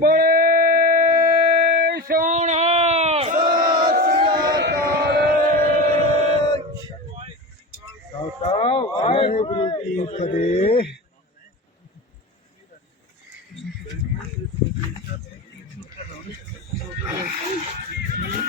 ਬੜੇ ਸੋਹਣਾ ਵਾਹਿਗੁਰੂ ਕੀ ਫਤਿਹ।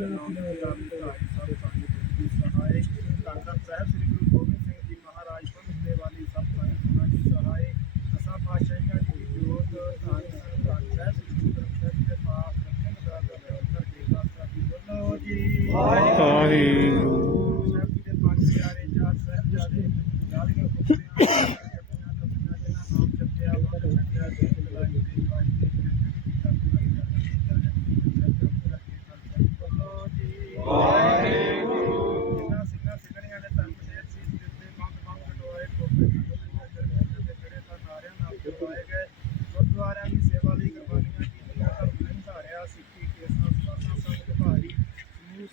ਕਾਲ ਨਾਮ ਮੇਰਾ ਮਿਟਾਏ ਸਭ ਸੰਗ ਦੀ ਸਹਾਏ। ਧੰਨ ਧੰਨ ਸਾਹਿਬ ਸ੍ਰੀ ਗੁਰੂ ਗੋਬਿੰਦ ਸਿੰਘ ਜੀ ਮਹਾਰਾਜ ਪੰਥ ਦੇ ਵਾਲੀ ਸਭ ਸੰਗ ਗੁਣਾ ਦੀ ਸਹਾਏ। ਅਸਾਂ ਪਾਸ਼ਾਹੀਆਂ ਦੀ ਜੋਤ ਧੰਨ ਧੰਨ ਸਾਹਿਬ ਸ੍ਰੀ ਗੁਰੂ ਗ੍ਰੰਥ ਸਾਹਿਬ ਜੀ ਦੇ ਪਾਸ ਰੱਖਣ ਦਾ ਦਰਸ਼ਨ ਕਰਕੇ ਖਾਲਸਾ ਜੀ ਬੋਲੋ ਜੀ। ਵਾਹਿਗੁਰੂ। ਸਾਹਿਬ ਜੀ ਦੇ ਪੰਜ ਪਿਆਰੇ ਚਾਰ ਸਾਹਿਬਜ਼ਾਦੇ ਚਾਲੀਆਂ ਪੁੱਤਰੀਆਂ ਜਪੀਆਂ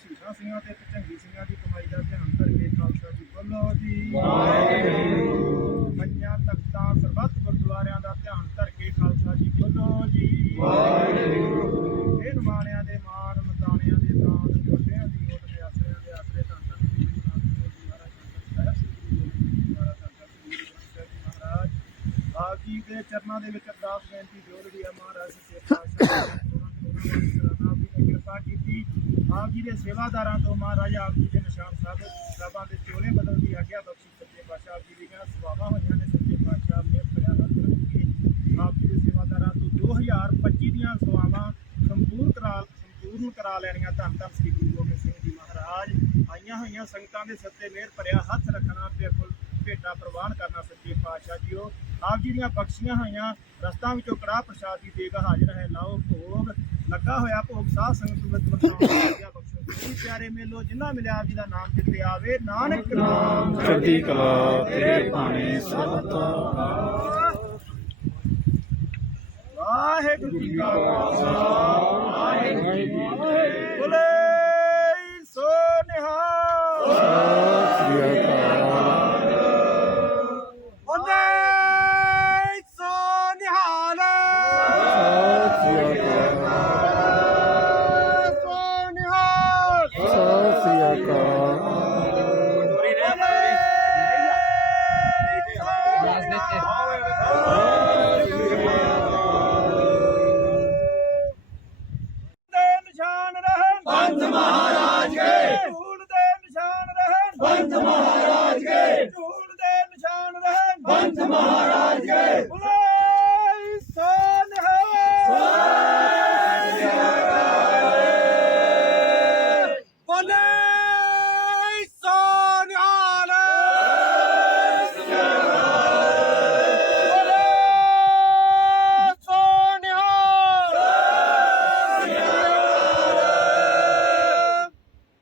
ਸਮੂਹ ਸਿੰਘਾਂ ਤੇ ਚੰਗੀ ਸਿੰਘਾਂ ਦੀ ਕਮਾਈ ਦਾ ਧਿਆਨ ਕਰਕੇ ਖਾਲਸਾ ਜੀ ਬੋਲੋ ਜੀ। ਵਾਹਿਗੁਰੂ। ਪੰਜਾਂ ਤਖਤਾਂ ਸਰਬੱਤ ਗੁਰਦੁਆਰਿਆਂ ਦਾ ਧਿਆਨ ਕਰਕੇ ਖਾਲਸਾ ਜੀ ਬੋਲੋ ਜੀ। ਵਾਹਿਗੁਰੂ। ਇਹ ਨਿਮਾਣਿਆਂ ਦੇ ਮਾਣ ਮਤਾਣਿਆਂ ਦੇ ਦਾਨ ਜੋਟਿਆਂ ਦੀ ਓਟ ਤੇ ਆਸਰਿਆਂ ਦੇ ਆਸਰੇ ਧੰਨ ਧੰਨ ਜੀ ਮਹਾਰਾਜ ਆਪ ਜੀ ਦੇ ਚਰਨਾਂ ਦੇ ਵਿੱਚ ਅਰਦਾਸ ਬੇਨਤੀ ਜੋੜਦੀ ਹੈ ਮਹਾਰਾਜ ਜੀ ਨੇ ਕਿਰਪਾ ਕੀਤੀ। ਆਪ ਜੀ ਦੇ ਸੇਵਾਦਾਰਾਂ ਤੋਂ ਮਹਾਰਾਜ, ਆਪ ਜੀ ਦੇ ਨਿਸ਼ਾਨ ਸਾਹਿਬ ਸਾਹਿਬਾਂ ਦੇ ਚੋਲੇ ਬਦਲ ਦੀ ਆਗਿਆ ਬਖਸ਼ੀ ਸੱਚੇ ਪਾਤਸ਼ਾਹ ਆਪ ਜੀ ਦੀਆਂ ਸੇਵਾਵਾਂ ਹੋਈਆਂ ਨੇ ਸੱਚੇ ਪਾਤਸ਼ਾਹ ਨੇ ਭਰਿਆ ਹੱਥ ਰੱਖੇ ਆਪ ਜੀ ਦੇ ਸੇਵਾਦਾਰਾਂ ਤੋਂ 2025 ਦੀਆਂ ਸੇਵਾਵਾਂ ਸੰਪੂਰਨ ਕਰਾ ਸੰਪੂਰਨ ਕਰਾ ਲੈਣੀਆਂ। ਧੰਨ ਧੰਨ ਸ੍ਰੀ ਗੁਰੂ ਗੋਬਿੰਦ ਸਿੰਘ ਜੀ ਮਹਾਰਾਜ, ਆਈਆਂ ਹੋਈਆਂ ਸੰਗਤਾਂ ਦੇ ਸੱਤੇ ਮੇਰ ਭਰਿਆ ਹੱਥ ਰੱਖਣਾ ਤੇ ਭੇਟਾ ਪ੍ਰਵਾਨ ਕਰਨਾ ਸੱਚੇ ਪਾਤਸ਼ਾਹ ਜੀਓ। ਆਪ ਜੀ ਦੀਆਂ ਬਖਸ਼ੀਆਂ ਹੋਈਆਂ ਰਸਤਾਂ ਵਿੱਚੋਂ ਕੜਾਹ ਪ੍ਰਸ਼ਾਦ ਦੀ ਦੇਗ ਹਾਜ਼ਰ ਹੈ ਲਾਓ ਭੋਗ। ਲੱਗਾ ਹੋਇਆ ਭੋਗ ਸਾਧ ਸੰਗਤ ਵਿੱਚ ਬਖਸ਼ੋ। ਜੀ ਪਿਆਰੇ ਮੇਲੋ ਜਿਨ੍ਹਾਂ ਮਿਲਿਆ ਆਪ ਜੀ ਦਾ ਨਾਮ ਜਿੱਤੇ ਆਵੇ ਨਾਨਕ ਨਾਮ। ਚੜ੍ਹਦੀ ਕਲਾ ਤੇਰੇ ਭਾਣੇ ਸਭ ਵਾਹਿਗੁਰੂ ਜੀ ਕਾ ਖਾਲਸਾ। ਨਿਸ਼ਾਨ ਰਹਿਣ। ਪੰਜ ਮਹਾਨ